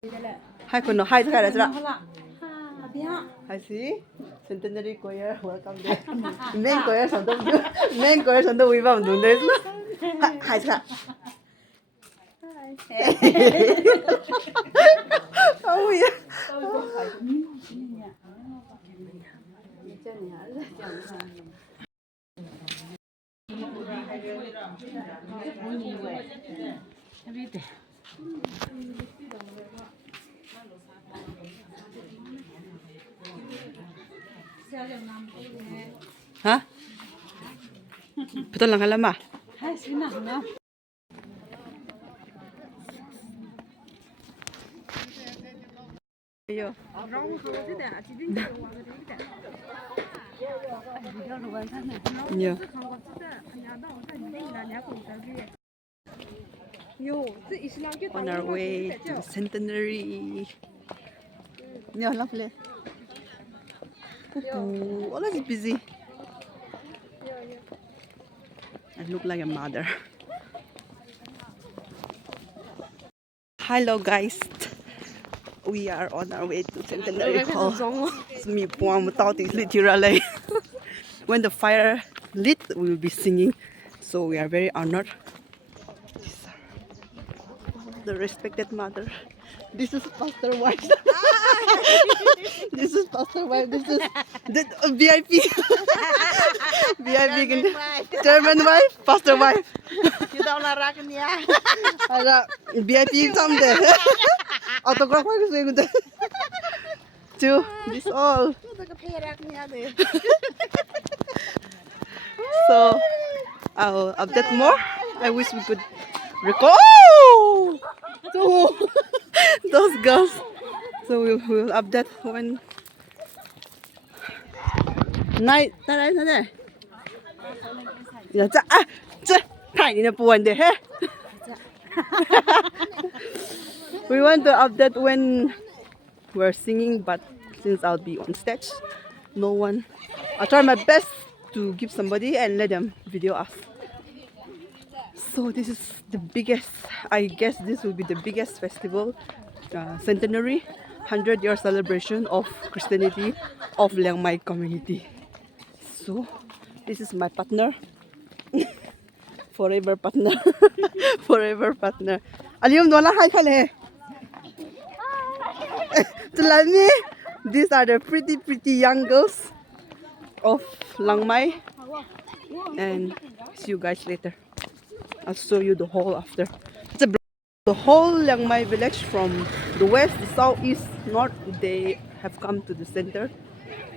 Hi, Kuno. Hi, Hi, see? Centenary choir, welcome there. Main choir, main choir, we found this. Hi, hi. Oh, yeah. Hả? Betul lang alam ah. Ayo. Yo. On our way to Centenary. Yo, lovely. All is busy. I look like a mother. Hello guys. We are on our way to Centenary Hall. Literally. When the fire lit, we will be singing. So we are very honored. The respected mother. This is Pastor Wife. This is Pastor Wife. This is the VIP. VIP. German wife. Pastor wife. Kita olahraga ya. Ada VIP someday. Autograph ko gusto yung two. This all. So I'll update more. I wish we could record those girls. So we'll update when night. We want to update when we're singing, but since I'll be on stage, no one. I'll try my best to give somebody and let them video us. So this is the biggest, I guess this will be the biggest festival, Centenary, 100-year celebration of Christianity of Liangmai community. So this is my partner, forever partner, forever partner. Alium dola hi khale. These are the pretty young girls of Liangmai, and see you guys later. I'll show you the whole after. It's the whole Liangmai village from the west, the south, east, north. They have come to the center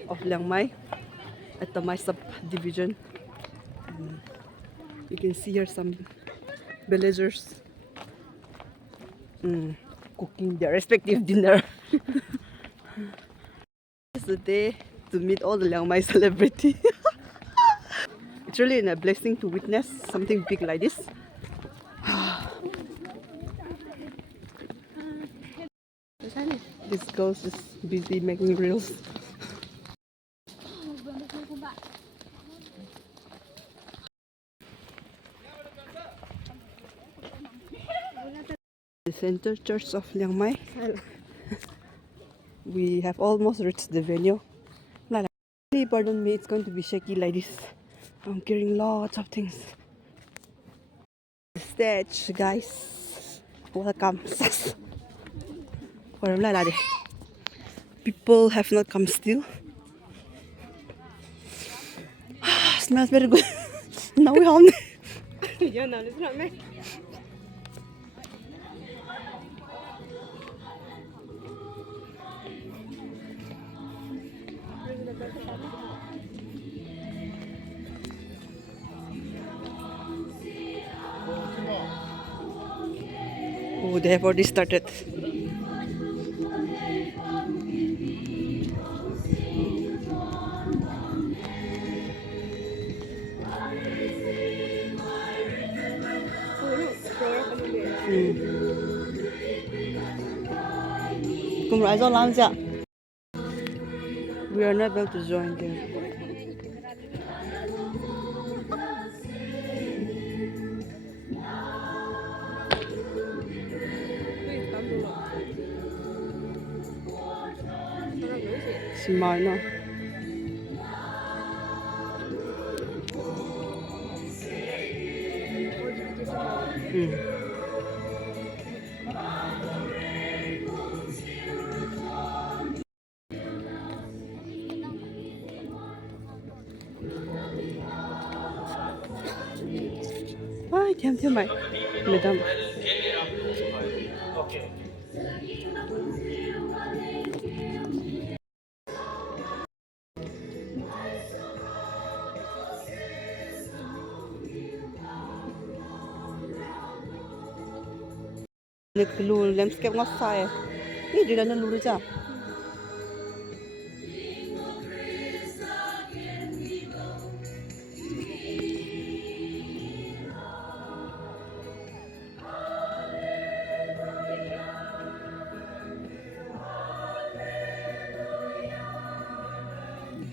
of Liangmai at the Mai subdivision. You can see here some villagers cooking their respective dinner. It's the day to meet all the Liangmai celebrity. It's really a blessing to witness something big like this. This girl is busy making reels. The center church of Liangmai. We have almost reached the venue. Pardon me, it's going to be shaky like this. I'm carrying lots of things. The stage, guys. Welcome. People have not come still. Smells very good. Now we're home. Oh, they have already started. We are not able to join there. Smart, no? Ai, thêm mày. Madam. Lực lù landscape ngót sai. Ý đi là lù ra.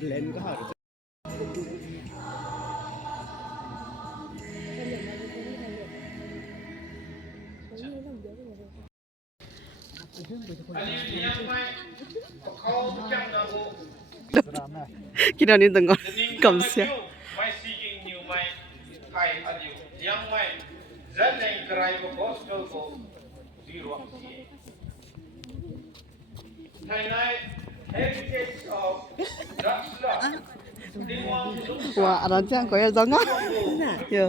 Blend có hả? Kira ni tengok cầm xe. Mai seeking new mai kai adiu Liangmai zan nei krai ko gospel ko zero Thai night heritage of Drusla Wah, ada jangan kau yang jangan. Ya.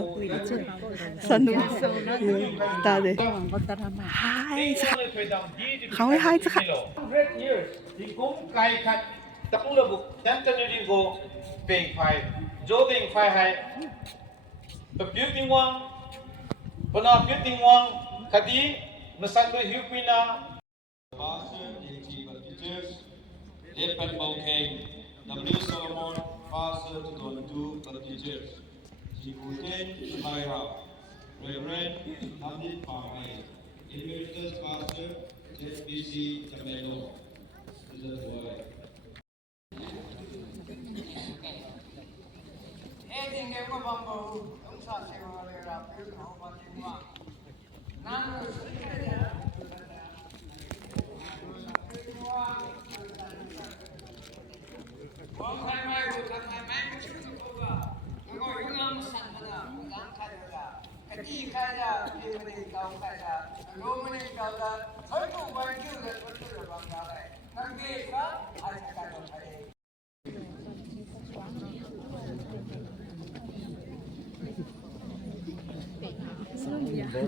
Sanu. Ta deh. Hai. Kau hai cakap. 100 years di kum kai khat takung la buk Centenary go peng phai joding phai hai the building wang pana building wang khadi masan be hiupina pastor in chief of teachers Lepan Bokeng W Solomon pastor to don two of teachers Jibuten Maira Reverend Hamid Pamay Emeritus Pastor JBC Jamelo is the word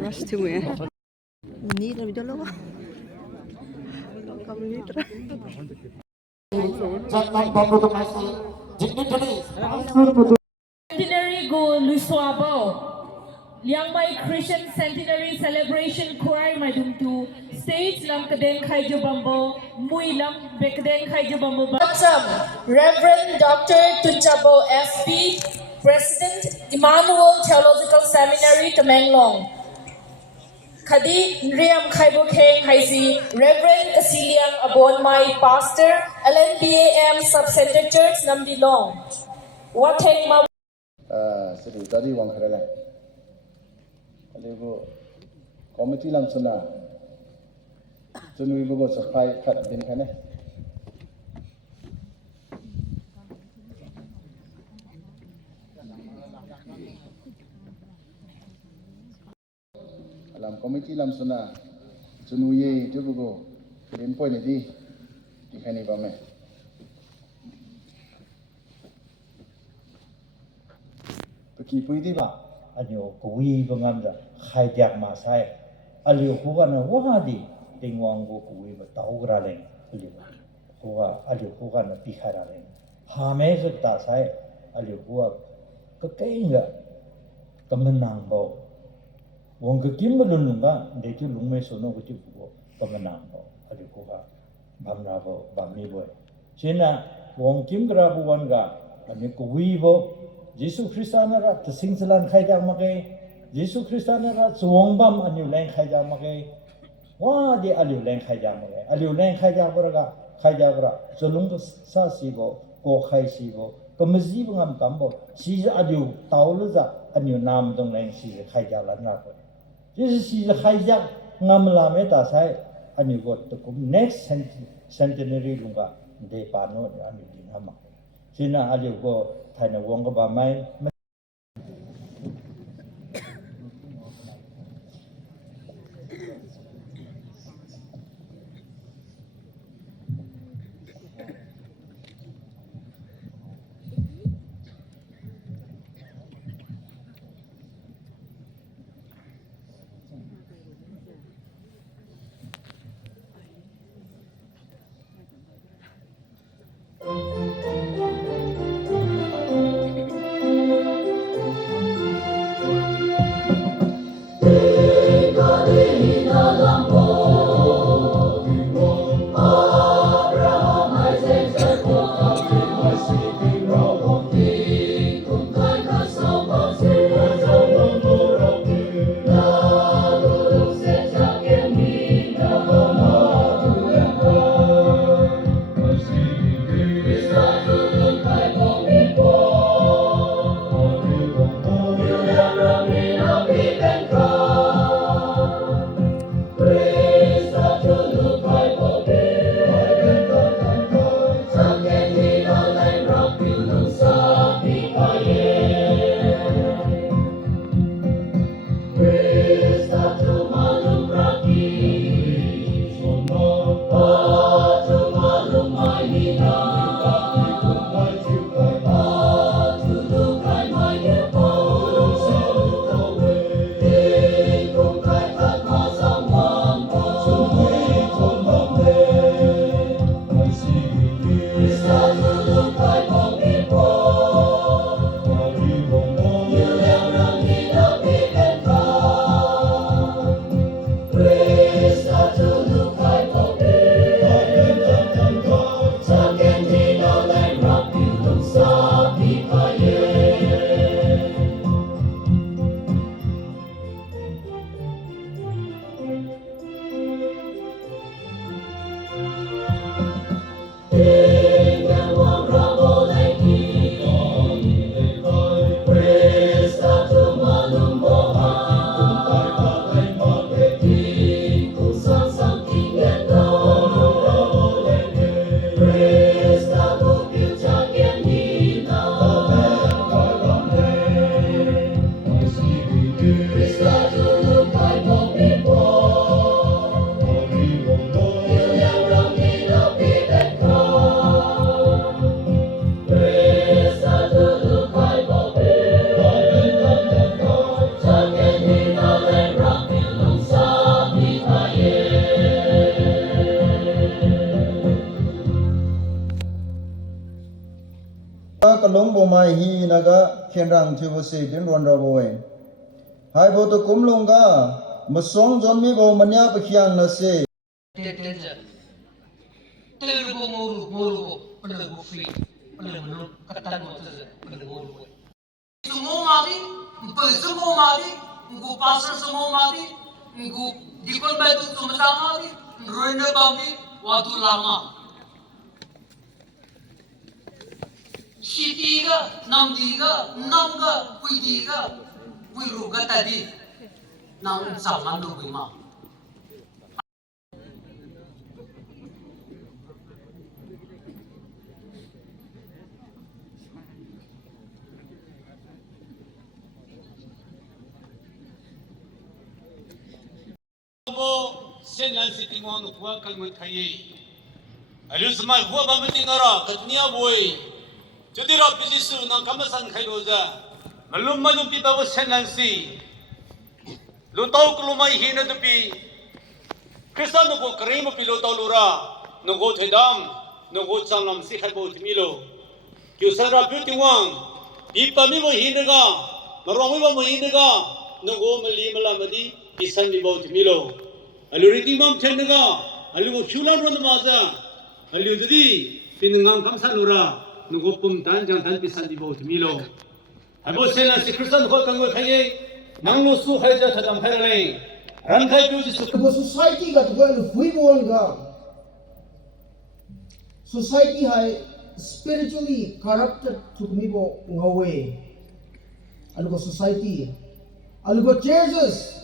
Rush to me. Ni dah video lawa. Kamu ni terus. Centenary go Luswabo. Liangmai Christian Centenary Celebration Choir Madum to Stage Lam Kaden Kaijo Bambo, Mui Lam Bekaden Kaijo Bambo. Reverend Dr. Tunchabo FP, President Emmanuel Theological Seminary Tamenglong. Khadi Nriam Khaibo Kheng Haisi, Reverend Kasiliang Abonmai, Pastor, LNBAM Subcenter Church Namdilong. Wateng Ma. Seru tadi wang kerana. Kalau komiti lam sana, jadi ibu go sampai kat bin kan? Alam komiti lam sana, jadi ye tu go bin point ni di kan ni bame. Pergi pergi ba, anyo kui bangam dah. Khajak masai, aliu kukan wah di tengwang go kui bertahu kerana aliu kuka aliu kukan pikir kerana hame serta saya aliu kuka kekeinga kemenang bau, wong kekim belum nungga, deju lungme sono keju buo kemenang bau aliu kuka bamna bau bami bau, cina wong kim kerabuan ga, ane kui bau, Yesus Kristus nara tersing selan khajak makai. Yesus Kristus nara suwongbam aniu leng khajak makai, wah di aliu leng khajak makai, aliu leng khajak beraga khajak bera, selung sa sigo, ko khai sigo, kemezi bengam kambo, si aliu tahu leza aniu nam dong leng si khajak lan nak. Jadi si khajak ngam lame ta sai aniu got tukum next centenary lunga เดปานโนอันนี้ดินหามาสินะอายุก็ไทยนะวงก็บ่ไม่ก็ลงบ่มาฮีนะก็เขียนรังที่ว่าสิเป็นวันระบวยหายบ่ตะกุมลงก็มาสองจนมีบ่มันยาไปเขียงนะสิ Terlalu mulu, penerbu free, penerbu katan motor, penerbu mulu. Semua mati, semua mati, ngu pasar semua mati, ngu dikon batu semua mati, renda bami waktu lama. Si tiga, enam ga, kui tiga, kui ruga tadi, enam sama dua lima. Centenary tingwang nuwa kalmut khaye alusmai huwa bamati ngara katniya boy jodira pilisu na kamasan khairoja malum malum pi bawo Centenary lutau kulumai hina dupi krisan nugo kremo pi lutau lura nugo thedam nugo chanlam si khaibo timilo kyusara tingwang ipami mo hinaga marongi mo hinaga nugo mali malamadi pisan bibo timilo aluriti mam chenga alu chulan ron maza alu dudi pinang kamsanura nugopum tan jang tan pisan di bot milo abo sena sikrisan ho kangwe khaye nanglo su khaja thadam khairale ran khai bu su society ga to go hui bon ga society hai spiritually corrupted to me bo ngawe alu society alu churches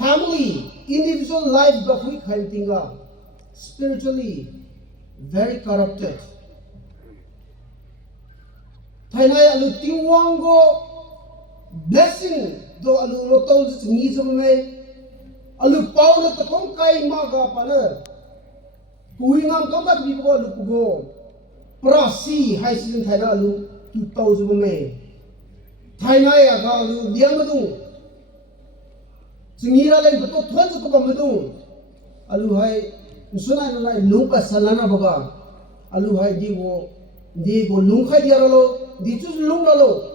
family, individual life, but we can't think of spiritually very corrupted. Thainai alu tingwango blessing do alu rotol ni jome alu paul ta kong kai maga pana kuingam kamat bi ko alu pugo prasi hai season thaina alu 2000 me Thainai aga alu liangmadu singira lai beto thon ko bamadu alu hai usuna na luka salana baga alu hai di go lungkhai diaralo di chu lungralo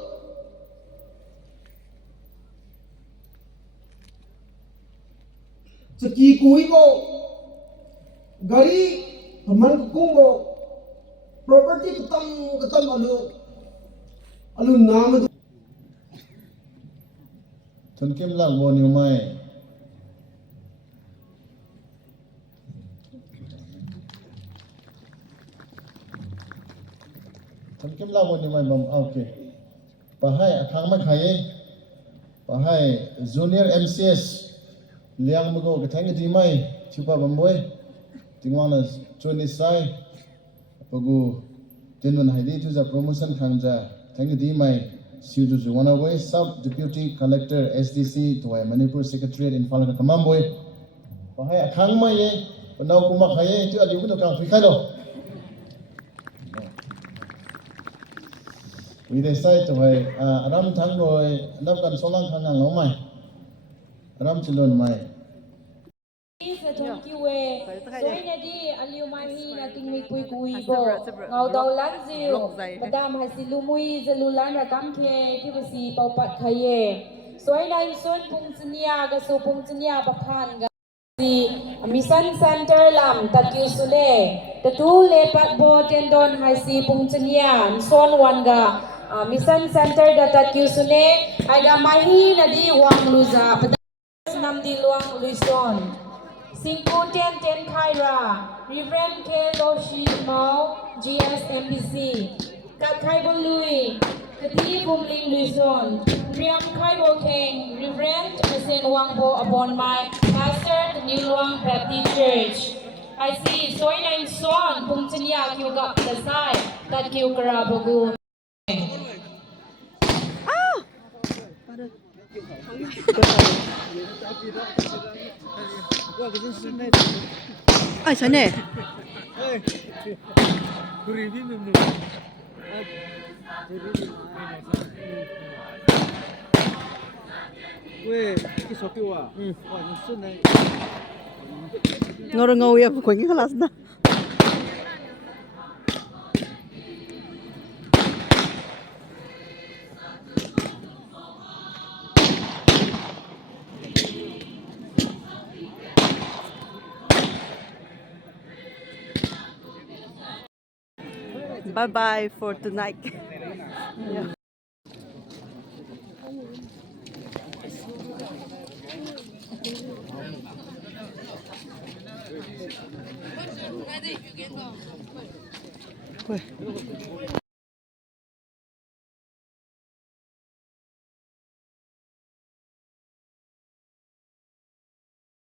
Seki kui ko gari teman kumbo property ketam alu nama tu Thun kim lak bo niu mai Thun kim lak bo niu mai bam okay pahai akhang ma khai pahai junior MCS Liangmai go ke thang di mai chupa bamboi tingwana choni sai pagu tenun haidi tu za promotion khangja thang di mai siu ju one away sub deputy collector SDC to Manipur secretariat in Falaka Kamamboi pahai akhang mai ye panau kuma khaye tu ali ku kang phai lo we dey sai to hai aram thang roi nap kan solang khang ngau mai Ram chilon mai. Sa tongki we, soy na di aliumahi na tingmi pui kui bo, ngau daw lan ziu, madam hasi lumui zalulan rakam ke kibasi paupat kaye. Soy na insun pung sinia gaso pung sinia papan ga. Si Mission Center lam takyu sule, tatu lepat bo tendon hasi pung sinia, son wanga. Mission Center da takyu sule, ada mahi na di wang luza. Nam di luang Luison, Singku Ten Kaira, Reverend K. Loshi Mau, GSMBC, Kat Kaibon Louis, Kati Bumling Luison, Riam Kaibo King, Reverend Asen Wangbo Abon Mai, Pastor the New Luang Baptist Church. I see Soy Nine Son, Pungchania Kyuga Kasai, Kat Kyu Karabagu. Ai chane ngau ya ko ngi khalas na Bye bye for tonight. Yeah. Wait.